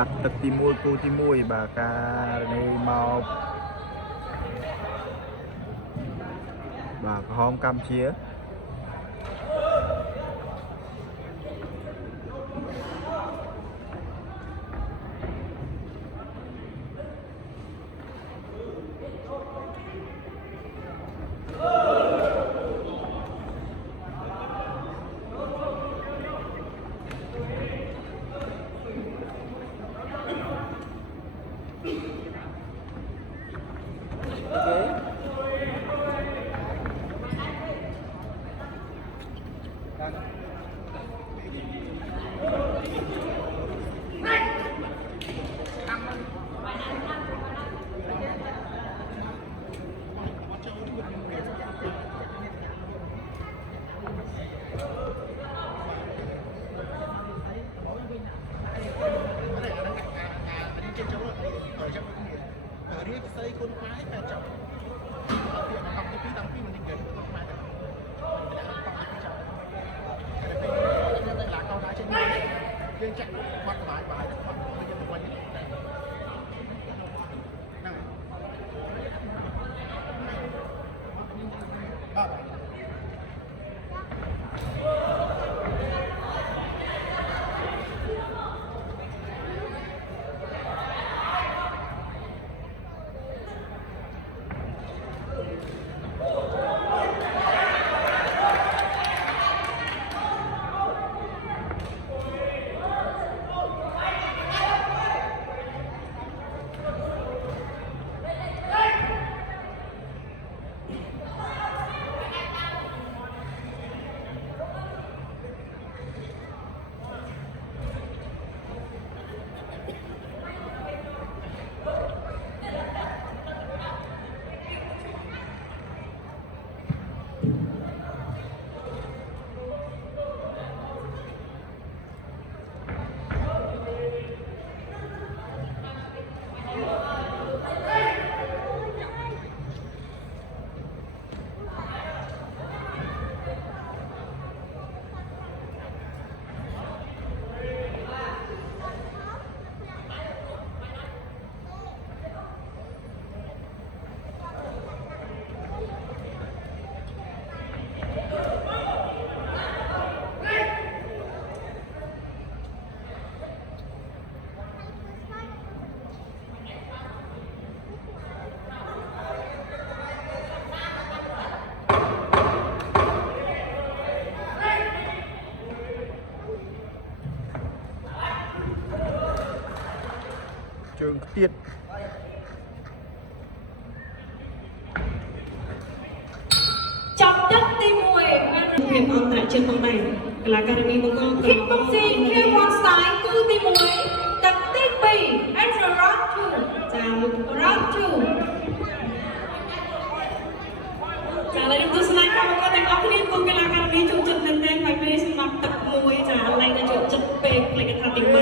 បាទទឹកទី1គូទី1បាទការនេះមកបាទក្រហមកម្ពុជាជើងខ្ទៀតចាប់ទឹកទី1មានភាពអន្តរជាតិផងដែរកីឡាករនេះបង្កប់ Kickboxing K1 Style គឺទី1ទឹកទី2 and round 2 ចា round 2ចាហើយទស្សនកម្មរបស់ទាំងអស់គ្នាគុំកីឡាករនេះចូលចិត្តមែនទែនហើយពេលសម្រាប់ទឹក1ចាឡើងទៅចូលចិត្តពេកលេខថាទី1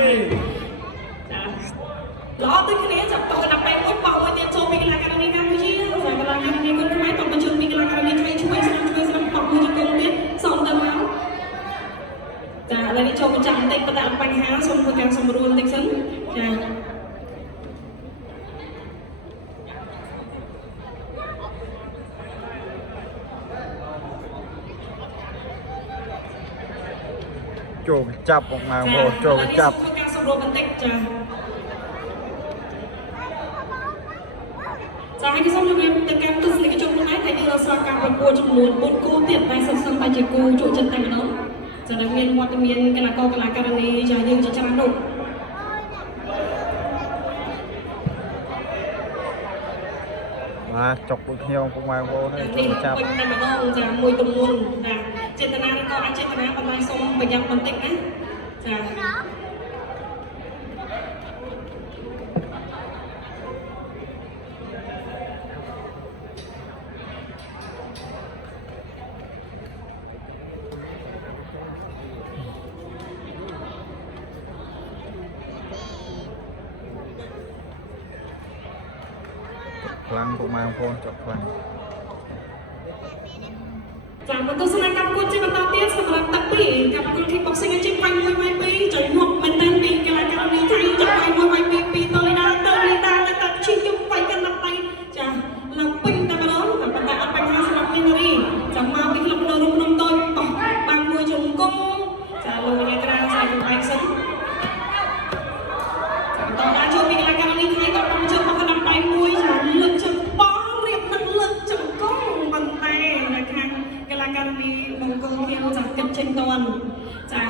ល្អដូចគ្នាចាប់តកណ្ដាប់បែកមួយបោកមួយទៀតចូលពីកីឡាករនេះកម្ពុជាហើយកីឡាករនេះគុណខ្មែរតបបញ្ជូនពីកីឡាករនេះជួយស្រាំបោកមួយជង្គង់ទៀតសូមទៅមកចាឥឡូវនេះចូលបញ្ចាំបន្តិចបដាបញ្ហាសូមធ្វើការសម្រួលបន្តិចសិនចាចូលចាប់អอกมาបងចូលចាប់ធ្វើការសម្រួលបន្តិចចាចាហើយខ្ញុំសូមជម្រាបទៅកាន់ទស្សនិកជនខ្មែរថាយើងស្វាគមន៍ប្រកួតចំនួន4គូទៀតដែលសិស្សតែជាគូជក់ចិត្តតែម្ដងចាដែលមានវត្តមានកីឡាករកីឡាការិនីចាយើងជាច្រើននោះបាទចុកដូចខ្ញុំពុកម៉ែបងប្អូនចូលចាប់តែម្ដងចាមួយទម្ងន់ចាចេតនាឬក៏អចេតនាប៉ុន្តែសូមប្រយ័ត្នបន្តិចណាចា ខ្លាំងពុកម៉ែបងប្អូនចុកខ្លាំងចាបន្តទស្សនកម្មគួរជាបន្តទៀតសម្រាប់ទឹក2ការប្រកួត Kickboxing អាជីព1 2 2ចុយងប់មែនទែនពីកីឡាករនេះថៃចាប់1 2 ចា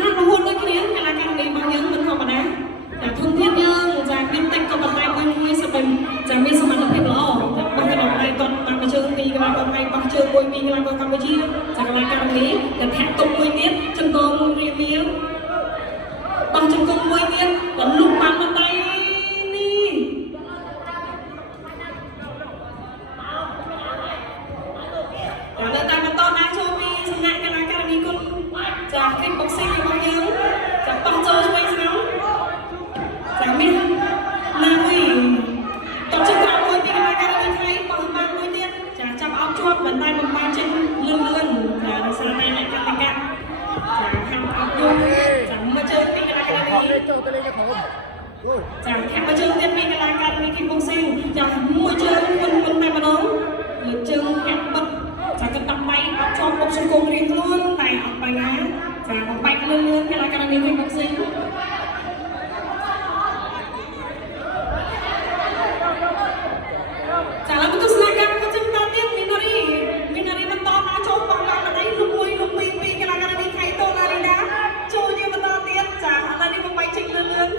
ឡារហូតដូចគ្នាកីឡាករនេះរបស់យើងមិនធម្មតាតែធនធានយើងចាមានតែក៏ប៉ុន្តែមួយសម្រាប់ចាមានសមត្ថភាពល្អចាបោះកណ្ដាលដៃគាត់តាមជើងពីកីឡាករថៃបោះជើងមួយពីកីឡាករកម្ពុជាចាកីឡាករនេះតែធាក់ទុកមួយទៀតចង្គង់រៀបរៀងបោះចង្គង់មួយទៀតដល់លុបបានដៃនេះតែតាមបន្តណាចូលពីសំណាក់កីឡាករនេះគុណចាគ្រីបបុកស៊ីរបស់យើងចាបោះចូលឆ្វេងស្ដាំចាមានណាវីតបជិះក្រោយមួយពីកីឡាករនេះថៃបោះបានមួយទៀតចាចាប់អោបជាប់មិនតែបំបានចេញលឿនចាដោយសារតែអ្នកកាត់កាត់ចាខាងអោបយំចាមកជើងពីកីឡាករនេះចូលទៅលេងទៅក្រុមចាខាងមកជើងទៀតពីកីឡាករនេះគីបុកស៊ីចាមួយជើងមុនតែម្ដងលើជើងហាក់បិទចាកណ្ដាប់ដៃអត់ជាប់ពុកសង្គមរៀងខ្លួនតែអត់បញ្ហាចាបំបែកលឿនកីឡាករនេះគីបុកស៊ីចាឡើយបន្ទស្សនកម្មក៏ចឹងតទៀតមីណារីបន្តមកចូលបោះបានដៃលុបមួយលុបពីរពីកីឡាករនេះថៃតូឡារីដាចូលជាបន្តទៀតចាឥឡូវនេះបំបែកចេញលឿន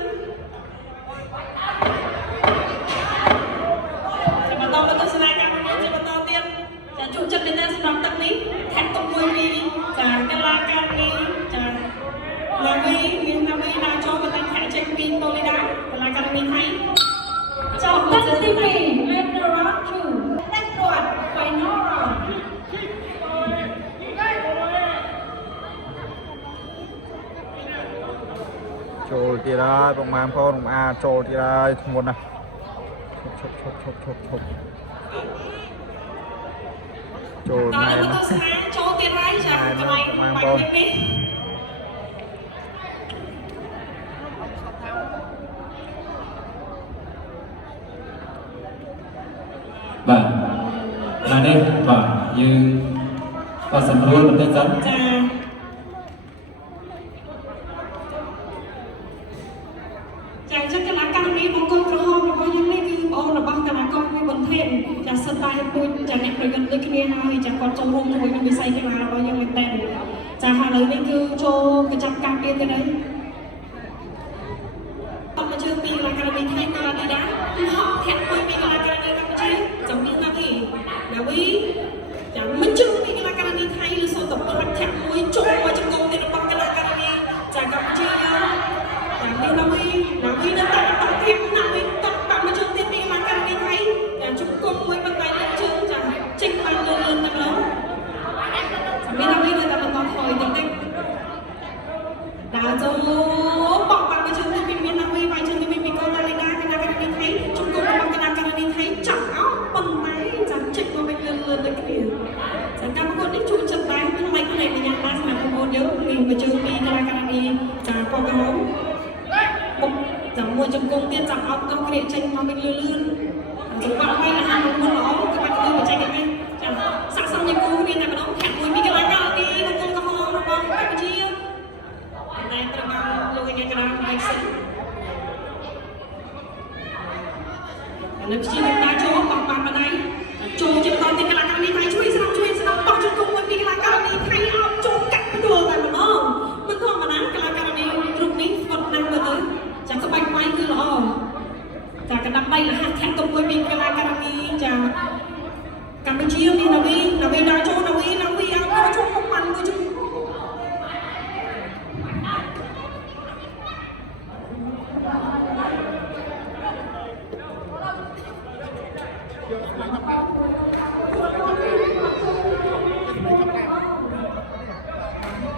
ចាបន្តទស្សនកម្មនេះជាបន្តទៀតចាជួបចិត្តមែនតើសម្រាប់ទឹកនេះថាក់ទុកមួយពីចាកីឡាករនេះចាណាវីមានណាវីដើរចូលបន្តថាក់ចេញពីតូឡារីដាកីឡាករនេះថៃចូលទឹកទី2 Let the round 2 Next one Final round ចូលទៀតហើយបងម៉ាំផងបងអាចូលទៀតហើយធ្ងន់ណាស់ឈប់ចូលណែនចូលទៀតហើយចាកន្លែងបាច់នេះបាទណានេះបាទយើងក៏សម្រួលបន្តិចសិនចាចាចឹងកីឡាករនេះបង្គោលក្រហមរបស់យើងនេះគឺបងអូនរបស់កីឡាករមួយបន្ថែមចាសិតតែពួយចាអ្នកប្រយុទ្ធដូចគ្នាហើយចាគាត់ចូលរួមជាមួយនឹងវិស័យកីឡារបស់យើងមែនតើចាហើយឥឡូវនេះគឺចូលកញ្ចប់ការពារទៅហើយអត់មកជើងពីកីឡាករនេះថៃកីឡានេះដែរគឺហក់ធាក់មួយពីកីឡាករនេះកម្ពុជាចាំមានណាវីចាំមិនជើងពីកីឡាករនេះថៃឬសូមតែផ្លាច់ធាក់មួយចូលមកជង្គង់ទៀតរបស់កីឡាករនេះចាកម្ពុជាយើងចាំមានណាវីនៅតែបន្តទៀតណាវីតបបាក់មកជើងទៀតពីកីឡាករនេះថៃចាំជង្គង់មួយបន្តលើជើងចាំចេញបានលឿនតែម្ដងចាំមានណាវីនៅតែបន្តថយតិចដើរចូលបោកបាក់មកជើងទៀតពីមានណាវីវាយជើងពីកូនតាលីដាកីឡាករនេះថៃជង្គង់របស់កីឡាករនេះថៃចាប់អោបប៉ុន្តែចាំចេញមកវិញលឿនដូចគ្នាចាកម្មវិធីនេះជួយចិត្តដែរផ្នែកម្យ៉ាងដែរសម្រាប់បងប្អូនយើងមានមកជើងពីកីឡាករនេះចាពណ៌ក្រហមបុកចាំមួយជង្គង់ទៀតចាំអោបដល់គ្នាចេញមកវិញលឿនសម្រាប់ឲ្យអាហាររបស់ល្អក៏បាត់ទៅបច្ចេកទេសចាសាកសមយ៉ាងគូគ្នាតែម្ដងខាត់មួយពីកីឡាករនេះបង្គោលក្រហមរបស់កម្ពុជាតែត្រូវបានលោកឯកការវិសិទ្ធនៅព្យាយាមដើរចូលបោះបានដៃចូលជាបន្តទីកីឡាករនេះថៃជួយស្ដាប់បោះជង្គង់មួយពីកីឡាករនេះថៃអោបចូលកាត់ផ្ដួលតែម្ដងមិនធម្មតាកីឡាករនេះរូបនេះស្វិតណាស់មើលទៅចាក្បាច់វាយគឺល្អចាកណ្ដាប់ដៃរហ័សធាក់ទុកមួយពីកីឡាករនេះចាកម្ពុជាមានណាវីដើរចូលណាវីអោបចូលពុកបានមួយជង្គង់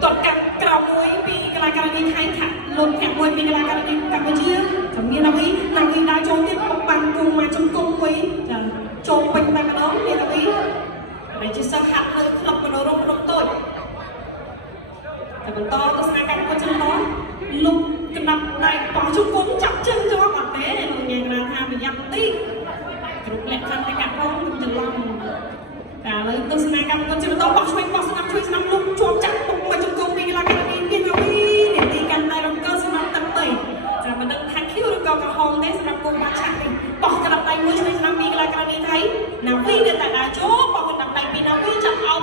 តបកាត់ក្រៅមួយពីកីឡាករនេះថៃខាត់លុនធាក់មួយពីកីឡាករនេះកម្ពុជាចាំមានណាវីដើរចូលទៀតពុកបានគូមកជង្គង់មួយចាចូលពេញតែម្ដងមានណាវីហើយជាសិស្សហាត់នៅក្លឹបមនោរម្យរំតូចតែបន្តទស្សនកម្មគាត់ចឹងមកលុបកណ្ដាប់ដៃបោះជង្គង់ចាប់ជើងជាប់អត់ទេលោកញ៉ាំណាថាប្រយ័ត្នតិចគ្រប់លក្ខខណ្ឌតែកាត់ផងច្រឡំតែឥឡូវទស្សនកម្មគាត់ចឹងបន្តបោះឆ្វេងបោះស្នាមជួយស្នាមលុបជាប់ចាក់ពុកមកជង្គង់ពីកីឡាករនេះមានណាវីនេះទីកាន់តែរំកើសម្រាប់ទឹកទៅចាំមិនដឹងថាខៀវឬក៏ក្រហមទេសម្រាប់គូបាក់ឆាក់នេះបោះកណ្ដាប់ដៃមួយឆ្វេងស្នាមពីកីឡាករនេះថៃណាវីនៅតែដើរចូលបោះកណ្ដាប់ដៃពីណាវីចាប់អោប